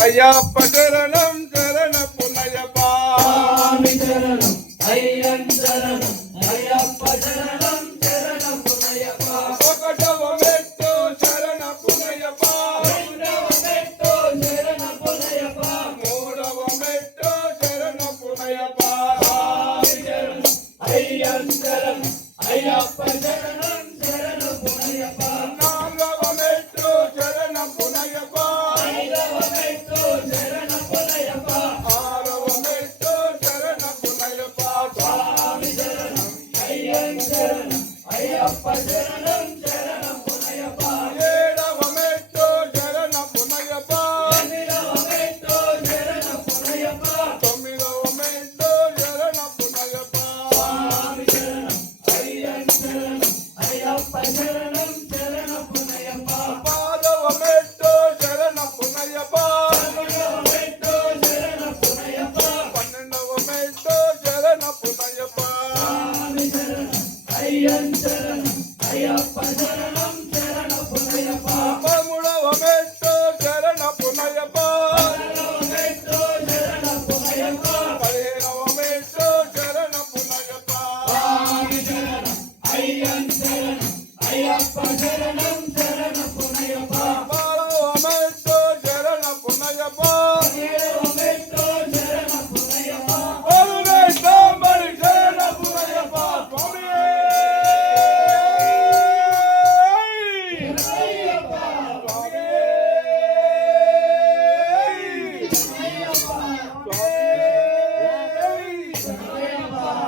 అయ్యప్ప శరణం శరణ పునయప్ప స్వామి శరణం అయ్యన్ శరణం అయ్యప్ప శరణం శరణ పునయప్ప ఒకటవ మెట్టు శరణ పునయప్ప రెండవ మెట్టు శరణ పునయప్ప మూడవ మెట్టు శరణ పునయప్ప స్వామి శరణం అయ్యన్ శరణం అయ్యప్ప శరణం శరణ పునయప్ప నాలుగవ మెట్టు శరణ పునయప్ప ఐదవ మెట్టు శరణ పునయప్ప ఆరవ మెట్టు శరణ పునయప్ప స్వామి శరణం అయ్యన్ శరణం అయ్యప్ప శరణం శరణ పునయప్ప ఏడవ మెట్టు శరణ పునయప్ప ఎనిమిదవ మెట్టు శరణ పునయప్ప తొమ్మిదవ మెట్టు శరణ పునయప్ప స్వామి శరణం అయ్యన్ శరణం అయ్యప్ప శరణం శరణ పునయప్ప పాదవ మెట్టు శరణ పునయప్ప పదకొండవ మెట్టు శరణ పునయప్ప పన్నెండవ మెట్టు శరణ పునయప్ప స్వామి శరణం అయ్యన్ శరణం అయ్యప్ప శరణం శరణ పునయప్ప పదమూడవ మెట్టు శరణ పునయప్ప పదవ మెట్టు శరణ పునయప్ప పదిహేనవ మెట్టు శరణ పునయప్ప స్వామి శరణం అయ్యన్ శరణం అయ్యప్ప శరణం శరణ పునయప్ప పదహారవ మెట్టు శరణ పునయప్ప పదిహేడవ మెట్టు శరణ పునయప్ప పదునెట్టంబడి శరణ పునయప్ప స్వామి అయ్యప్ప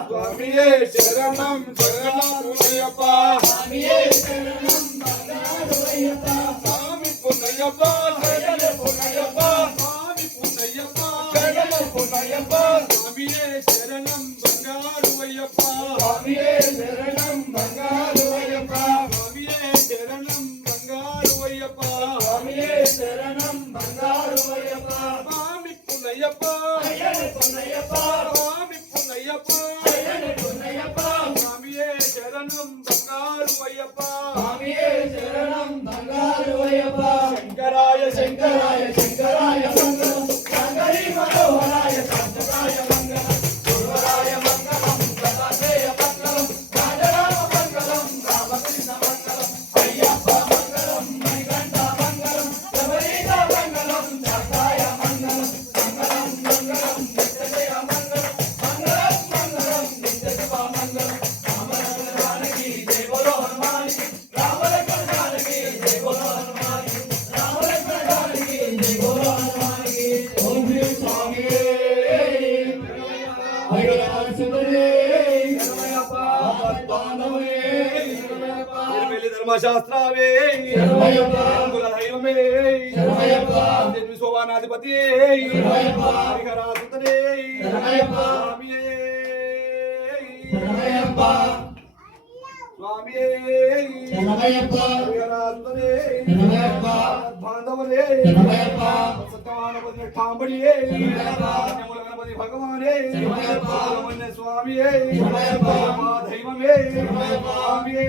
స్వామియే శరణం శరణం పునయప్ప స్వామియే శరణం బంగారు అయ్యప్ప స్వామి పునయప్ప శరణ పునయప్ప స్వామి పునయప్ప శరణ పునయప్ప స్వామియే శరణం బంగారు అయ్యప్ప స్వామియే శరణం బంగారు అయ్యప్ప స్వామియే శరణం బంగారు అయ్యప్ప స్వామియే శరణం బంగారు అయ్యప్ప స్వామి పునయప్ప అయ్యన పునయ్యప్ప స్వామి పునయప్ప అయ్యన పునయ్యప్ప స్వామియే శరణం బంగారు అయ్యప్ప స్వామియే శరణం బంగారు అయ్యప్ప శంకరాయ శంకరాయ శంకరాయ మంగళం శంకరి మనోహరాయ శాంతకాయ మంగళం గురువరాయ మంగళం దత్తాత్రేయ మంగళం రాజరామ మంగళం రామకృష్ణ మంగళం అయ్యప్ప మంగళం మణికంఠ మంగళం శబరీశ మంగళం శాంతాయ మంగళం మంగళం మంగళం నిత్యజయ మంగళం మంగళం మంగళం నిత్యశుభ మంగళం రామలక్ష్మణానికి జయ బోలో హనుమానికి రామలక్ష్మణానికి జయ బోలో హనుమానికి రామలక్ష్మణానికి జయ బోలో హనుమానికి ఓం శ్రీ స్వామి ధర్మశాస్త్రావే శరణమయ్యప్ప. దైవమే శరణమయ్యప్ప. శోభానాధిపతి శరణమయ్యప్ప. హరిహరాసుతనే శరణమయ్యప్ప. స్వామియే శరణమయ్యప్ప స్వామియే శరణమయ్యప్ప హరిహరాసుతనే శరణమయ్యప్ప బాంధవనే శరణమయ్యప్ప సత్యవానపతి ఠాంబడియే శరణమయ్యప్ప. గణపతి భగవానే శరణమయ్యప్ప. స్వామియే శరణమయ్యప్ప. మా దైవమే శరణమయ్యప్ప. స్వామియే